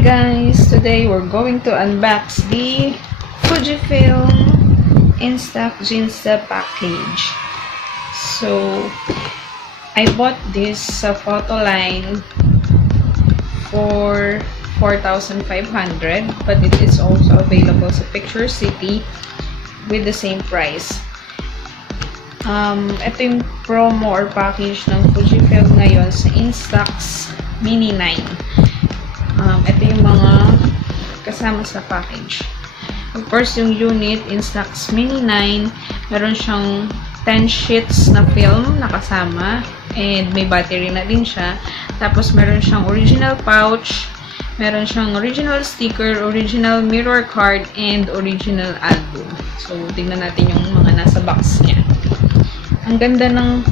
guys! Today we're going to unbox the Fujifilm Instax Ginza Package. So, I bought this sa Photoline for 4,500, but it is also available sa Picture City with the same price. Ito yung promo or package ng Fujifilm ngayon sa Instax Mini 9. Ito yung mga kasama sa package. Of course, yung unit, Instax Mini 9, meron siyang 10 sheets na film na kasama, and may battery na din siya. Tapos, meron siyang original pouch, meron siyang original sticker, original mirror card, and original album. So, tingnan natin yung mga nasa box niya. Ang ganda ng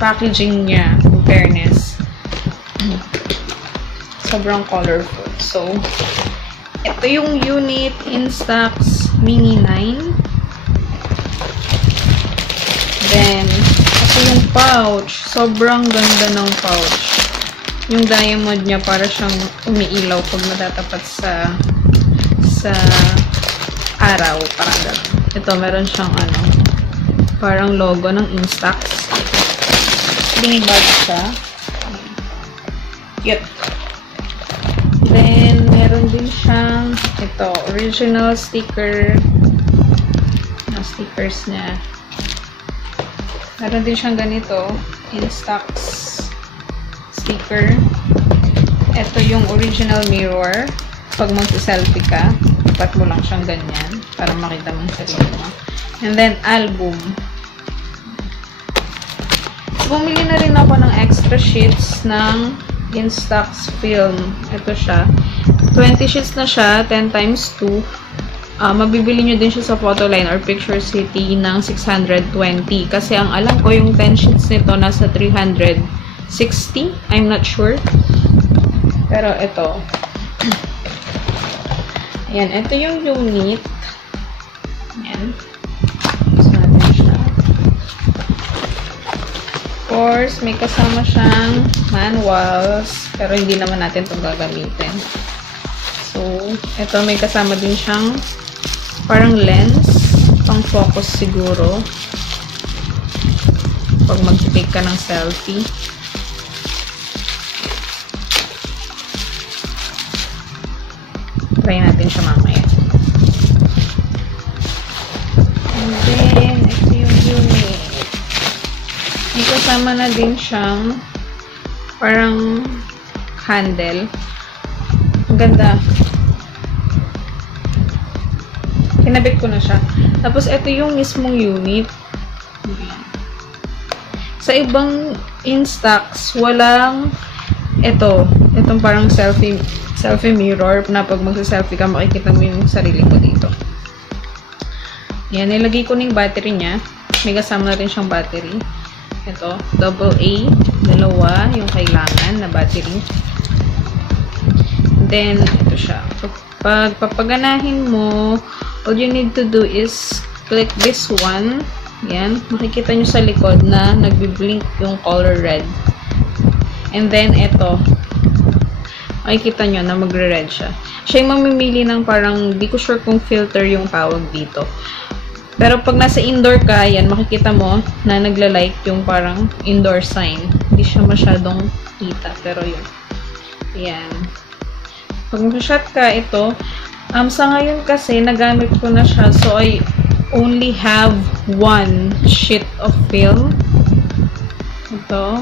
packaging niya, in fairness. Sobrang colorful. So, ito yung unit Instax Mini 9. Then, ito yung pouch. Sobrang ganda ng pouch. Yung diamond niya para siyang umiilaw pag natatapat sa araw. Parang gano'n. Ito, meron siyang parang logo ng Instax. Bling bag siya. Cute. Then, meron din siyang ito, original sticker. Na stickers niya. Meron din siyang ganito, Instax sticker. Ito yung original mirror. Pag magsi-selfie ka, ipat mo lang siyang ganyan para makita mo yung sarili mo. And then, album. Bumili na rin ako ng extra sheets ng Instax film. Ito siya. 20 sheets na siya, 10 times 2. Mabibili nyo din siya sa Photoline or Picture City ng 620. Kasi ang alam ko, yung 10 sheets nito nasa 360. I'm not sure. Pero ito. Ayan, ito yung unit. Ayan. Of course, may kasama siyang manuals, pero hindi naman natin itong gagamitin. So, ito may kasama din siyang parang lens, pang focus siguro pag mag-take ka ng selfie. Try natin siya mamaya. And then, ito yung unit. May kasama na din siyang parang handle. Ang ganda. Kinabit ko na siya. Tapos, ito yung mismong unit. Sa ibang Instax, walang itong parang selfie mirror na pag magsa-selfie ka, makikita mo yung sarili mo dito. Yan, nilagay ko na yung battery niya. May kasama na rin siyang battery. Ito, AA, dalawa, yung kailangan na battery. Then, ito siya. Pag papaganahin mo, all you need to do is click this one. Yan, makikita nyo sa likod na nagbi-blink yung color red. And then, ito, makikita nyo na magre-red siya. Siya yung mamimili ng parang, di ko sure kung filter yung tawag dito. Pero pag nasa indoor ka, yan, makikita mo na nagla-light yung parang indoor sign. Hindi siya masyadong kita, pero yun. Yan. Pag mag-shot ka, ito, sa ngayon kasi, nagamit ko na siya, so I only have one sheet of film. Ito.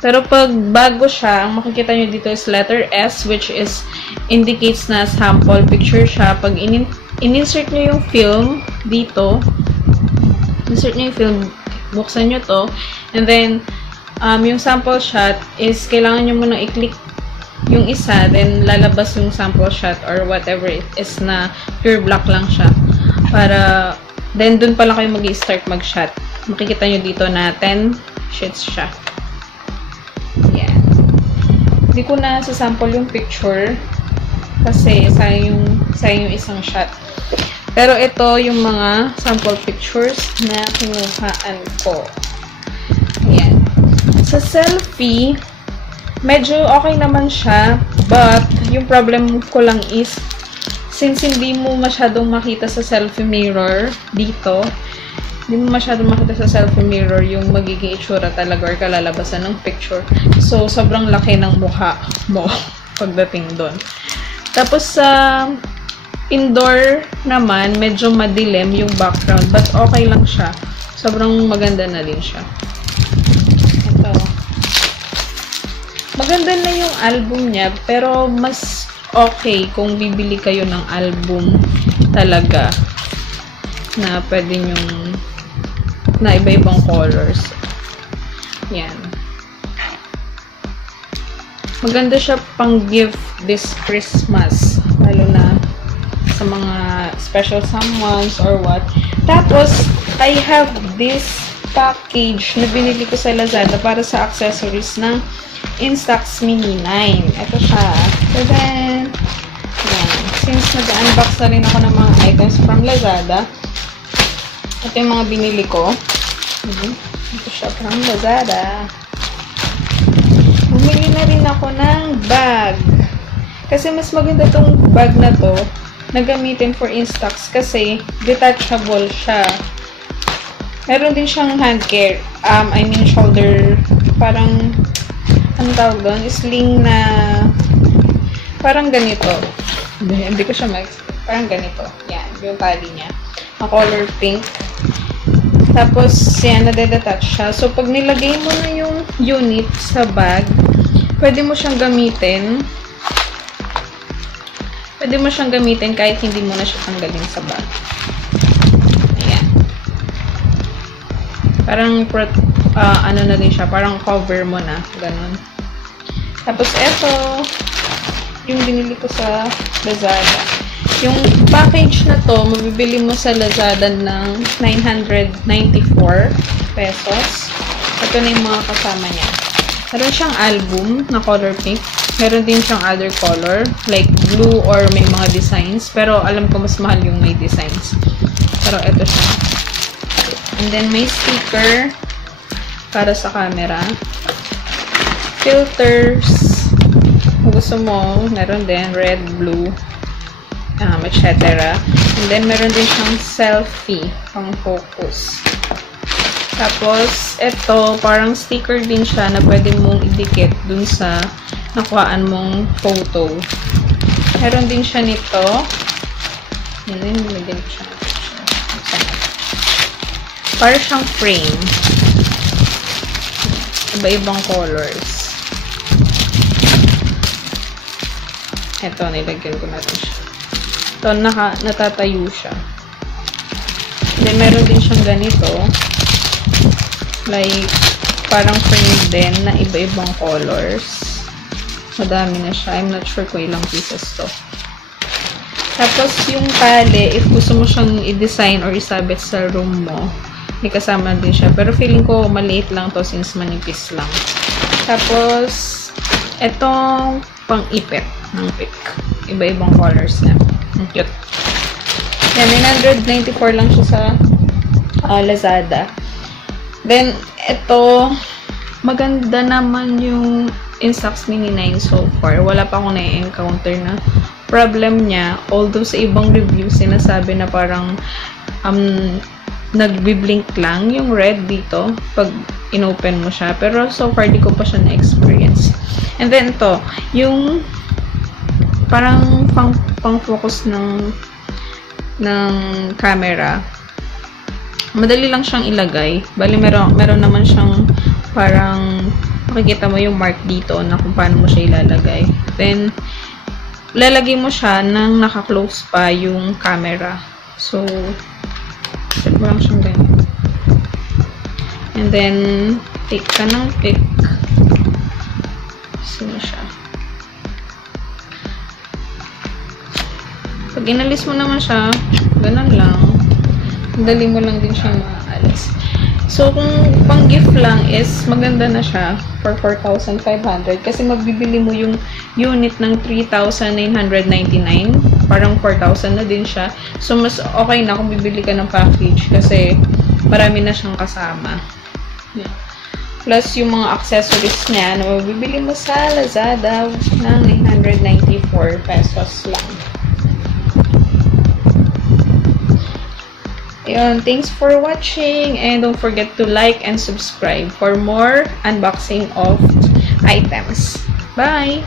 Pero pag bago siya, ang makikita nyo dito is letter S, which is indicates na sample picture siya. Pag in-insert nyo yung film dito, insert nyo yung film, buksan nyo to, and then, yung sample shot is, kailangan nyo muna i-click yung isa, then lalabas yung sample shot or whatever it is na pure black lang siya. Para, then dun pala kayo mag-i-start mag-shot. Makikita nyo dito na 10 sheets siya. Yan. Hindi ko na sasample yung picture kasi sayang yung isang shot. Pero ito yung mga sample pictures na kinuhaan ko. Ayan. Sa selfie, medyo okay naman siya, but yung problem ko lang is, since hindi mo masyadong makita sa selfie mirror dito, hindi mo masyadong makita sa selfie mirror yung magiging itsura talaga or kalalabasan ng picture. So, sobrang laki ng mukha mo pagdating doon. Tapos, sa indoor naman, medyo madilim yung background, but okay lang siya. Sobrang maganda na din siya. Ito. Maganda na yung album niya, pero mas okay kung bibili kayo ng album talaga na pwede yung na iba-ibang colors. Yan. Maganda siya pang gift this Christmas, lalo na sa mga special someones or what. Tapos, I have this package na binili ko sa Lazada para sa accessories ng Instax Mini 9. Ito siya. Tadan! Yan. Since nag-unbox na rin ako ng mga items from Lazada, ito yung mga binili ko. Ito siya from Lazada. Bumili na rin ako ng bag. Kasi mas maganda tong bag na to na gamitin for Instax kasi detachable siya. Meron din siyang hand care. I mean shoulder. Parang ang tawag doon, sling na parang ganito. Hindi ko siya parang ganito. Yan, yung tali niya. Ang color pink. Tapos, yan, nadedetach siya. So, pag nilagay mo na yung unit sa bag, pwede mo siyang gamitin. Pwede mo siyang gamitin kahit hindi mo na siya tanggalin sa bag. Ayan. Parang, ano na din siya, parang cover mo na. Ganun. Tapos, eto, yung binili ko sa Lazada. Yung package na to, mabibili mo sa Lazada ng 994 pesos. Ito na yung mga kasama niya. Meron siyang album na color pink. Meron din siyang other color, like blue or may mga designs. Pero alam ko mas mahal yung may designs. Pero ito siya. And then may sticker para sa camera. Filters. Kung gusto mo, meron din red, blue, etc. And then, meron din siyang selfie pang focus. Tapos, ito, parang sticker din siya na pwede mong idikit dun sa nakuhaan mong photo. Meron din siya nito. Yan din, nilagyan ko siya. Parang siyang frame. Iba-ibang colors. Ito, nilagyan ko na rin siya. Ito, natatayo siya. Then, meron din siyang ganito. Like, parang frame din na iba-ibang colors. Madami na siya. I'm not sure kung ilang pieces to. Tapos, yung tali, if gusto mo siyang i-design or isabit sa room mo, may kasama din siya. Pero feeling ko, maliit lang to since manipis lang. Tapos, etong pang-ipit ng pick. Iba-ibang colors na. Ang cute. Yan, 994 lang siya sa Lazada. Then, ito, maganda naman yung Instax Mini 9 so far. Wala pa akong na-encounter na problem niya. Although sa ibang reviews, sinasabi na parang nagbi-blink lang yung red dito pag inopen mo siya. Pero so far, di ko pa siya na-experience. And then, ito, yung parang pang-focus ng camera. Madali lang siyang ilagay. Bali, meron naman siyang parang makikita mo yung mark dito na kung paano mo siya ilalagay. Then, lalagay mo siya nang naka-close pa yung camera. So, set mo lang siyang ganyan. And then, take ka ng pic. Sino siya? Pag inalis mo naman siya, ganun lang. Dali mo lang din siya maalis. So, kung pang-gift lang is, maganda na siya for 4,500. Kasi mabibili mo yung unit ng 3,999. Parang 4,000 na din siya. So, mas okay na kung bibili ka ng package kasi marami na siyang kasama. Yeah. Plus, yung mga accessories niya na mabibili mo sa Lazada ng 994 4 pesos lang. Ayun, thanks for watching and don't forget to like and subscribe for more unboxing of items. Bye!